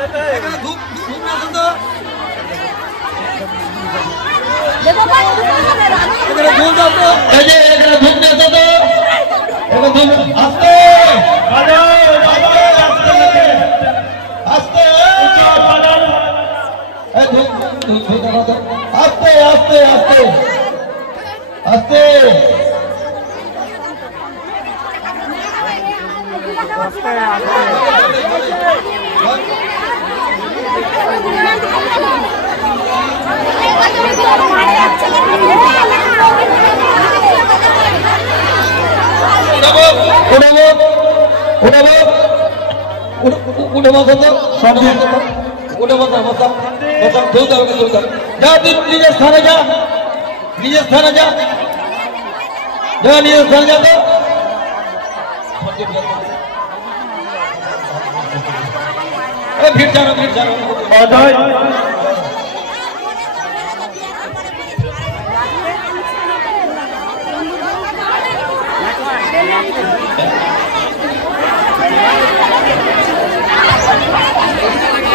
আস্তে আস্তে আস্তে আস্তে उठे बसा तो उठे बसा बसा बसा धोता जा निज स्थाने जा निज स्थाने जा निज स्थाने जा तो फिर जानो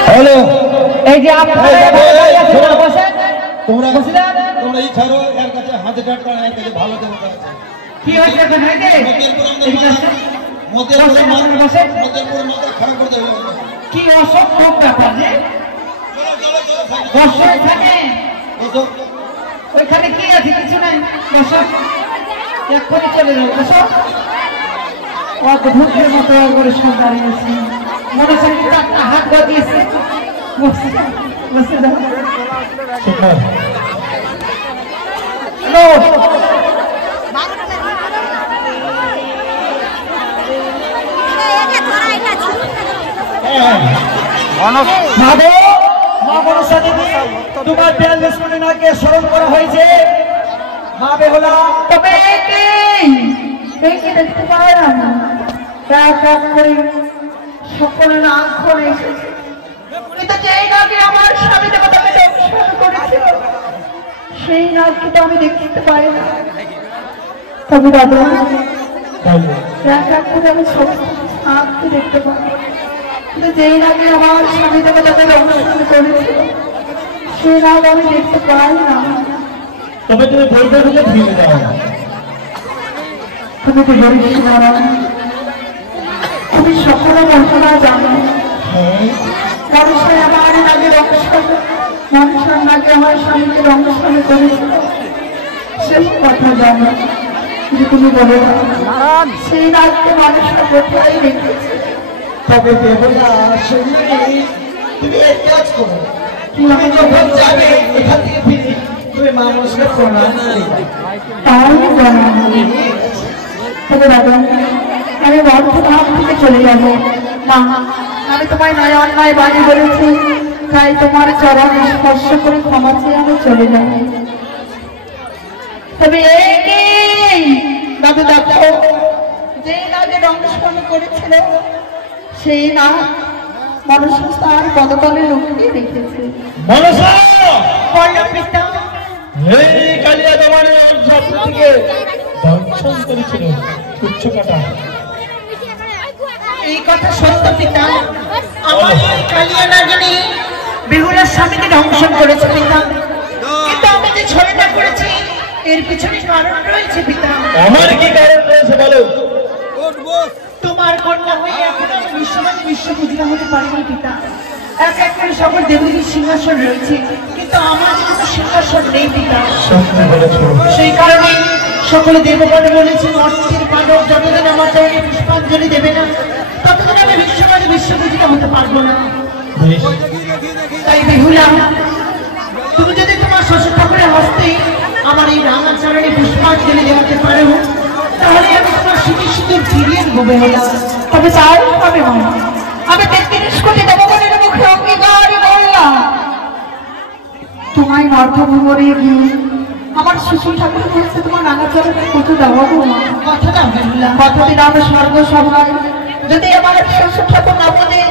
हेलो এই যে তোমরা বসে তোমরা এই ছাড়ো এর কাছে হাতে টাটকা নাই তাহলে ভালো দেবো কি হচ্ছে নাকি মতের পুরো মাথা খারাপ করে দেবে কি অসম্ভব ব্যাপার যে বসে এখানে ওইখানে কি আছে কিছু নাই বসো এক্ষুনি চলে যাও বসো অদ্ভুতের মতো করে সব দাঁড়িয়েছি মনে হচ্ছে একটা হাত বাঁধিয়েছে বসে দাও তোমার 42 মিনিট আগে স্মরণ করা হয়েছে মা বেহুলা তবে দেখতে পাওয়া না সকলের আক্ষর এসেছে কিন্তু যেই নাকি আমার স্বামী দেবতাকে দর্শন করেছিল সেই নাকি তো আমি দেখতে পাই না তবে দাদা করে আমি সব আঁকতে দেখতে পাই কিন্তু যেই নাকি আমার স্বামী দেবতাকে দর্শন করেছিল সেই নাক আমি দেখতে পাই না তবে তুমি বলতে হলে ফিরে যাও তুমি তো বলিস না তুমি সকলে ঘটনা জানো মানুষের আমার আগে মানুষের আগে আমার স্বামীকে রংসন করেছিল সেই কথা জানো যে তুমি বলে সেই রাতকে মানুষের কোথায় রেখেছে তবে বেহুলা তুমি এক কাজ করো তুমি যখন যাবে এখান থেকে ফিরে তুমি মানুষকে প্রণাম তাহলে জানাবো তবে দাদা আমি বর্ধমান থেকে চলে যাবো না আমি তোমায় নয় অন্যায় বাণী বলেছি তাই তোমার চরণ স্পর্শ করে ক্ষমা চেয়ে আমি চলে যাব তবে দাদু দেখো যে নাগে দংশন করেছিল সেই না মানুষ তার পদতলে লুকিয়ে রেখেছে কালিয়া দমানের থেকে দংশন করেছিল উচ্চকাটা এই কথা সত্য পিতা আমার কালিয়া নাগিনী বেহুলার স্বামীকে দংশন করেছে পিতা কিন্তু আমি যে ছড়াটা করেছি এর পিছনে কারণ রয়েছে পিতা আমার কি কারণ রয়েছে বলো তোমার কন্যা হয়ে এখন আমি বিশ্বপূজিতা হতে পারিনি পিতা এক এক করে সকল দেবদেবীর সিংহাসন রয়েছে কিন্তু আমার কোনো সিংহাসন নেই পিতা সেই কারণে সকলে দেবপাঠে বলেছে অর্থের পাঠক যতদিন আমার চরণে পুষ্পাঞ্জলি দেবে না ততদিন আমি বিশ্বপূজিতা হতে পারবো না তাই বেহুলা তুমি যদি তোমার শ্বশুর ঠাকুরের হস্তে আমার এই রাঙা চরণে পুষ্পাঞ্জলি দেওয়াতে পারো তাহলে আমি তোমার সুখী সুন্দর ফিরিয়ে নেবো বেহুলা তবে তার হবে মা আমি 33 কোটি দেবগণের মুখে অঙ্গীকার করলাম তোমায় অর্থভূমরে গিয়ে আমার শ্বশুর ঠাকুরের হস্তে তোমার রাঙা চরণে পুজো দেওয়া কথাটা বেহুলা কথা দিলাম স্বর্গ সভায় যদি আমার শ্বশুর ঠাকুর না বলে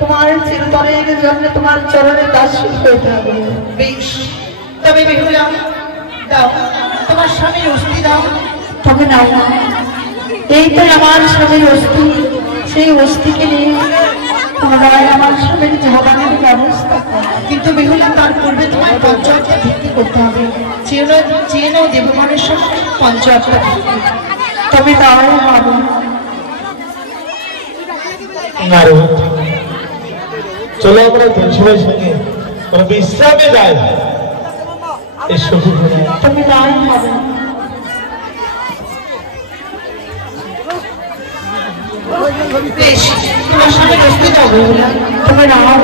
তোমার চিরতরের জন্য তোমার চরণে দাসী হতে হবে বেশ তবে বেহুলা দাও তোমার স্বামীর অস্থি দাও তবে নাও এই তো আমার স্বামীর অস্থি সেই অস্থিকে নিয়ে পুনরায় আমার স্বামীর জবানের ব্যবস্থা করো। কিন্তু বেহুলা তার পূর্বে তোমায় পঞ্চায়েতটা ভিত্তি করতে হবে। চেয়ে নাও দেবগণের সঙ্গে পঞ্চায়েতটা ভিত্তি, তবে তাও ভাবো নারদ, চলো আমরা তুলসীবাইয়ের সঙ্গে কোনো বিশ্রামে যাই। এসো তুমি তাই ভাবো। বেশ, তোমার সঙ্গে বসতে যাবো, তুমি নাও।